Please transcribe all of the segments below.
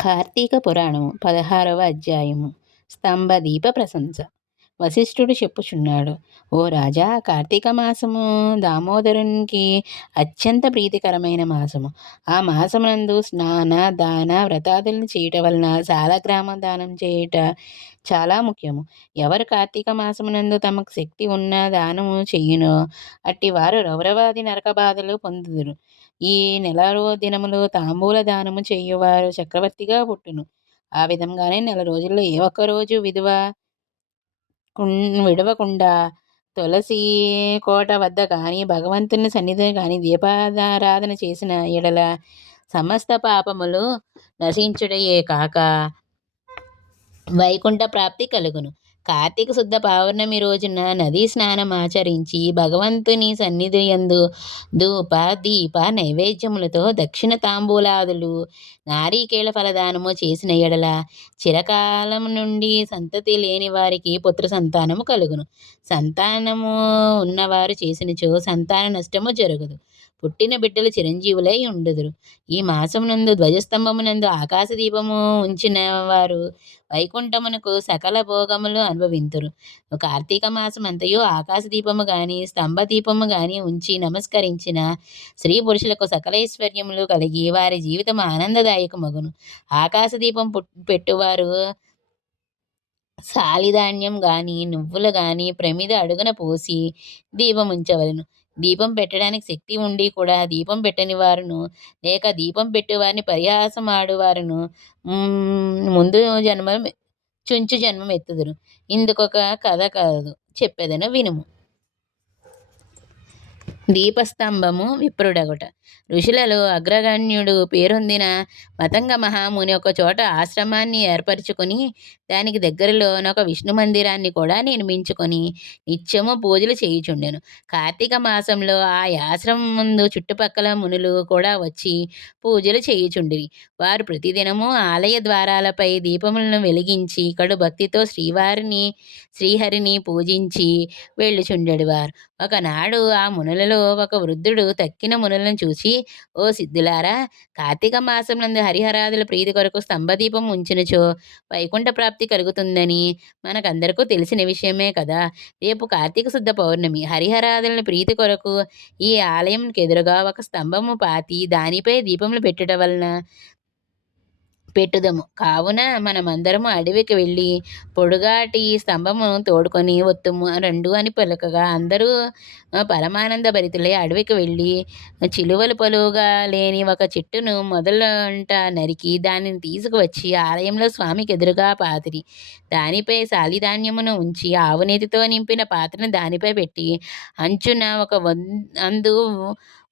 కార్తీక పురాణము పదహారవ అధ్యాయము. స్తంభ దీప ప్రశంస. వశిష్ఠుడు చెప్పుచున్నాడు ఓ రాజా కార్తీక మాసము దామోదరునికి అత్యంత ప్రీతికరమైన మాసము. ఆ మాసమునందు స్నాన దాన వ్రతాదులను చేయటం వలన సాలగ్రామ దానం చేయట చాలా ముఖ్యము. ఎవరు కార్తీక మాసమునందు తమకు శక్తి ఉన్న దానము చేయునో అట్టి వారు రౌరవాది నరక బాధలు పొందుదురు. ఈ నెల దినములు తాంబూల దానము చేయువారు చక్రవర్తిగా పుట్టును. ఆ విధంగానే నెల రోజుల్లో ఏ ఒక్క రోజు విధవ విడవకుండా తులసి కోట వద్ద కానీ భగవంతుని సన్నిధి కానీ దీపారాధన చేసిన ఎడల సమస్త పాపములు నశించుటయే కాక వైకుంఠ ప్రాప్తి కలుగును. కార్తీక శుద్ధ పౌర్ణమి రోజున నదీ స్నానం ఆచరించి భగవంతుని సన్నిధి యందు ధూప దీప నైవేద్యములతో దక్షిణ తాంబూలాదులు నారీకేళ ఫలదానము చేసిన ఎడల చిరకాలం నుండి సంతతి లేని వారికి పుత్ర సంతానము కలుగును. సంతానము ఉన్నవారు చేసినచో సంతాన నష్టము జరగదు. పుట్టిన బిడ్డలు చిరంజీవులై ఉండుదురు. ఈ మాసమునందు ధ్వజస్తంభమునందు ఆకాశ దీపము ఉంచిన వారు వైకుంఠమునకు సకల భోగములు అనుభవింతురు. కార్తీక మాసం అంతయు ఆకాశ దీపము గాని స్తంభ దీపము గాని ఉంచి నమస్కరించిన స్త్రీ పురుషులకు సకలైశ్వర్యములు కలిగి వారి జీవితం ఆనందదాయకమగును ఆకాశ దీపం పెట్టువారు సాలిధాన్యం గాని నువ్వులు గాని ప్రమిద అడుగున పోసి దీపముంచవలను దీపం పెట్టడానికి శక్తి ఉండి కూడా దీపం పెట్టని వారును లేక దీపం పెట్టేవారిని పరిహాసం ఆడువారును ముందు జన్మ చుంచు జన్మం ఎత్తుదురు. ఇందుకొక కథ కాదు చెప్పేదను వినుము. దీపస్తంభము విప్రుడగుట. ఋషులలో అగ్రగణ్యుడు పేరొందిన మతంగ మహాముని ఒక చోట ఆశ్రమాన్ని ఏర్పరచుకొని దానికి దగ్గరలోనొక విష్ణు మందిరాన్ని కూడా నిర్మించుకొని నిత్యము పూజలు చేయుచుండెను. కార్తీక మాసంలో ఆ ఆశ్రమం ముందు చుట్టుపక్కల మునులు కూడా వచ్చి పూజలు చేయుచుండివి వారు ప్రతిదినము ఆలయ ద్వారాలపై దీపములను వెలిగించి కడు భక్తితో శ్రీవారిని శ్రీహరిని పూజించి వెళ్ళుచుండెడివారు. ఒకనాడు ఆ మునులలో ఒక వృద్ధుడు తక్కిన మునులను చూసి ఓ సిద్ధులారా కార్తీక మాసంనందు హరిహరాదుల ప్రీతి కొరకు స్తంభదీపం ఉంచినచో వైకుంఠ ప్రాప్తి కలుగుతుందని మనకందరికీ తెలిసిన విషయమే కదా. రేపు కార్తీక శుద్ధ పౌర్ణమి. హరిహరాదుల ప్రీతి కొరకు ఈ ఆలయంకి ఎదురుగా ఒక స్తంభము పాతి దానిపై దీపములు పెట్టడం వలన పెట్టుదము. కావున మనమందరము అడవికి వెళ్ళి పొడుగాటి స్తంభము తోడుకొని ఒత్తుము రెండు అని పలుకగా అందరూ పరమానంద భరితులై అడవికి వెళ్ళి చిలువలు పలువుగా లేని ఒక చెట్టును మొదలంట నరికి దానిని తీసుకువచ్చి ఆలయంలో స్వామికి ఎదురుగా పాతిరి. దానిపై సాలిధాన్యమును ఉంచి ఆవునేతితో నింపిన పాత్రను దానిపై పెట్టి అంచున ఒక అందు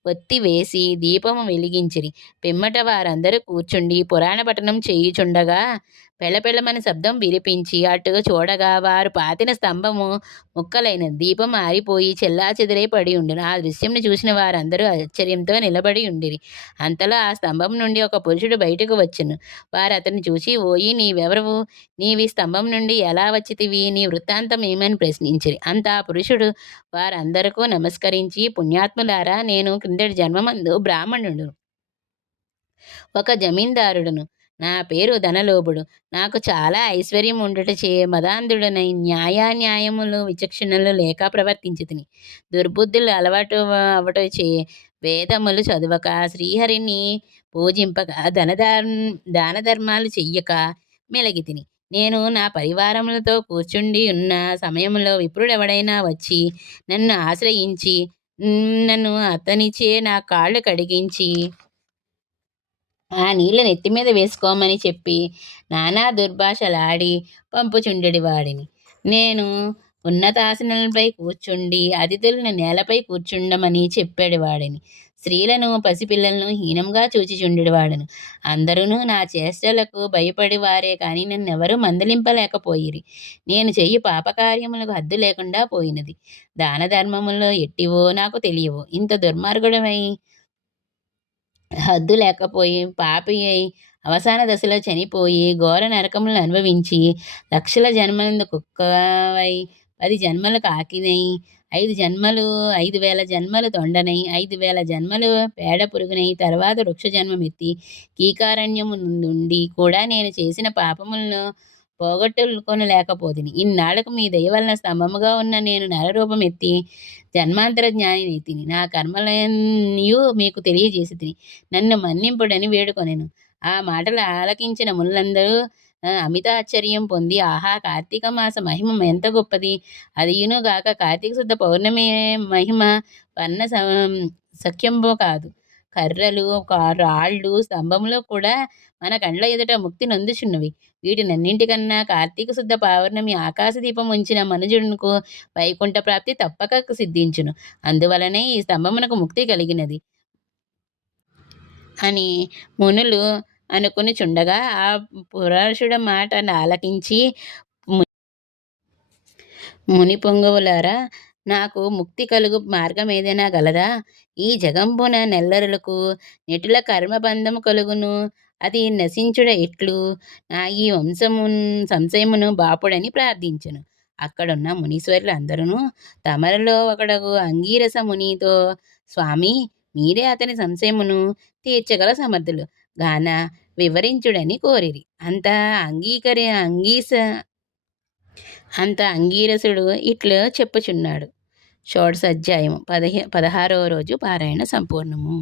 ఒత్తి వేసి దీపము వెలిగించిరి. పిమ్మట వారందరూ కూర్చుండి పురాణ పఠనం చేయుచుండగా పెళ్ళపెళ్ళమని శబ్దం విరిపించి అటుగా చూడగా వారు పాతిన స్తంభము ముక్కలైన దీపం ఆరిపోయి చెల్లా చెదిరై పడి ఉండును. ఆ దృశ్యంను చూసిన వారందరూ ఆశ్చర్యంతో నిలబడి ఉండిరి. అంతలో ఆ స్తంభం నుండి ఒక పురుషుడు బయటకు వచ్చును. వారు అతన్ని చూసి ఓయి నీవెవరవు? నీవి స్తంభం నుండి ఎలా వచ్చితివి? నీ వృత్తాంతం ఏమని ప్రశ్నించిరి. అంత ఆ పురుషుడు వారందరకు నమస్కరించి పుణ్యాత్ములారా నేను క్రిందటి జన్మమందు బ్రాహ్మణుడు ఒక జమీందారుడును. నా పేరు ధనలోభుడు. నాకు చాలా ఐశ్వర్యం చే మదాంధుడనై న్యాయాన్యాయములు విచక్షణలు లేక ప్రవర్తించితిని. దుర్బుద్ధులు అలవాటు చే వేదములు చదవక శ్రీహరిని పూజింపక ధనధర్ దాన ధర్మాలు చెయ్యక మెలగితిని. నేను నా పరివారములతో కూర్చుండి ఉన్న సమయంలో విప్రుడెవడైనా వచ్చి నన్ను ఆశ్రయించి నన్ను అతనిచే నా కాళ్ళు కడిగించి ఆ నీళ్ళ నెత్తి మీద వేసుకోమని చెప్పి నానా దుర్భాషలాడి పంపుచుండెడి వాడిని. నేను ఉన్నతాసనలపై కూర్చుండి అతిథులను నేలపై కూర్చుండమని చెప్పాడు వాడిని. స్త్రీలను పసిపిల్లలను హీనంగా చూచిచుండెడివాడను అందరూ నా చేష్టలకు భయపడి వారే కానీ నన్నెవరూ మందలింపలేకపోయిరి. నేను చెయ్యి పాపకార్యములకు హద్దు లేకుండా పోయినది. దాన ధర్మములో ఎట్టివో నాకు తెలియవో. ఇంత దుర్మార్గుడమై హద్దు లేకపోయి పాపి అయి అవసాన దశలో చనిపోయి ఘోర నరకములను అనుభవించి లక్షల జన్మలందు కుక్కవై పది జన్మలు కాకినై ఐదు జన్మలు ఐదు వేల జన్మలు తొండనై ఐదు వేల జన్మలు పేడ పురుగునై తర్వాత వృక్ష జన్మమెత్తి కీకారణ్యము నుండి కూడా నేను చేసిన పాపములను పోగొట్టుకొనలేకపోతిని ఇన్నాళ్ళకు మీ దయ వలన స్తంభముగా ఉన్న నేను నరరూపం ఎత్తి జన్మాంతర జ్ఞానినైతిని నా కర్మలన్నయూ మీకు తెలియజేసి తిని నన్ను మన్నింపుడని వేడుకొనెను. ఆ మాటలు ఆలకించిన ముళ్ళందరూ అమితాశ్చర్యం పొంది ఆహా కార్తీక మాస మహిమ ఎంత గొప్పది. అదియునుగాక కార్తీక శుద్ధ పౌర్ణమి మహిమ వర్ణ సఖ్యంబో కాదు. కర్రలు రాళ్ళు స్తంభంలో కూడా మన కండ్ల ఎదుట ముక్తి నొందుచున్నవి. వీటినన్నింటికన్నా కార్తీక శుద్ధ పౌర్ణమి ఆకాశ దీపం ఉంచిన మనుజుడునకు వైకుంఠ ప్రాప్తి తప్పక సిద్ధించును. అందువలనే ఈ స్తంభమునకు ముక్తి కలిగినది. అని మునులు అనుకుని చుండగా ఆ పురుషుడ మాట ఆలకించి ముని పొంగవులారా నాకు ముక్తి కలుగు మార్గం ఏదైనా గలదా? ఈ జగంబున నెల్లరులకు నిటుల కర్మబంధము కలుగును. అది నశించుడ ఎట్లు? నా ఈ వంశము సంశయమును బాపుడని ప్రార్థించను. అక్కడున్న మునీశ్వరులు అందరూ తమరలో ఒకడకు అంగీరస మునితో స్వామి మీరే అతని సంశయమును తీర్చగల సమర్థులు. గాన వివరించుడని కోరిరి. అంత అంగీకరి అంగీస అంత అంగీరసుడు ఇట్లు చెప్పుచున్నాడు. షోడశ అధ్యాయము పదిహే పదహారవ రోజు పారాయణ సంపూర్ణము.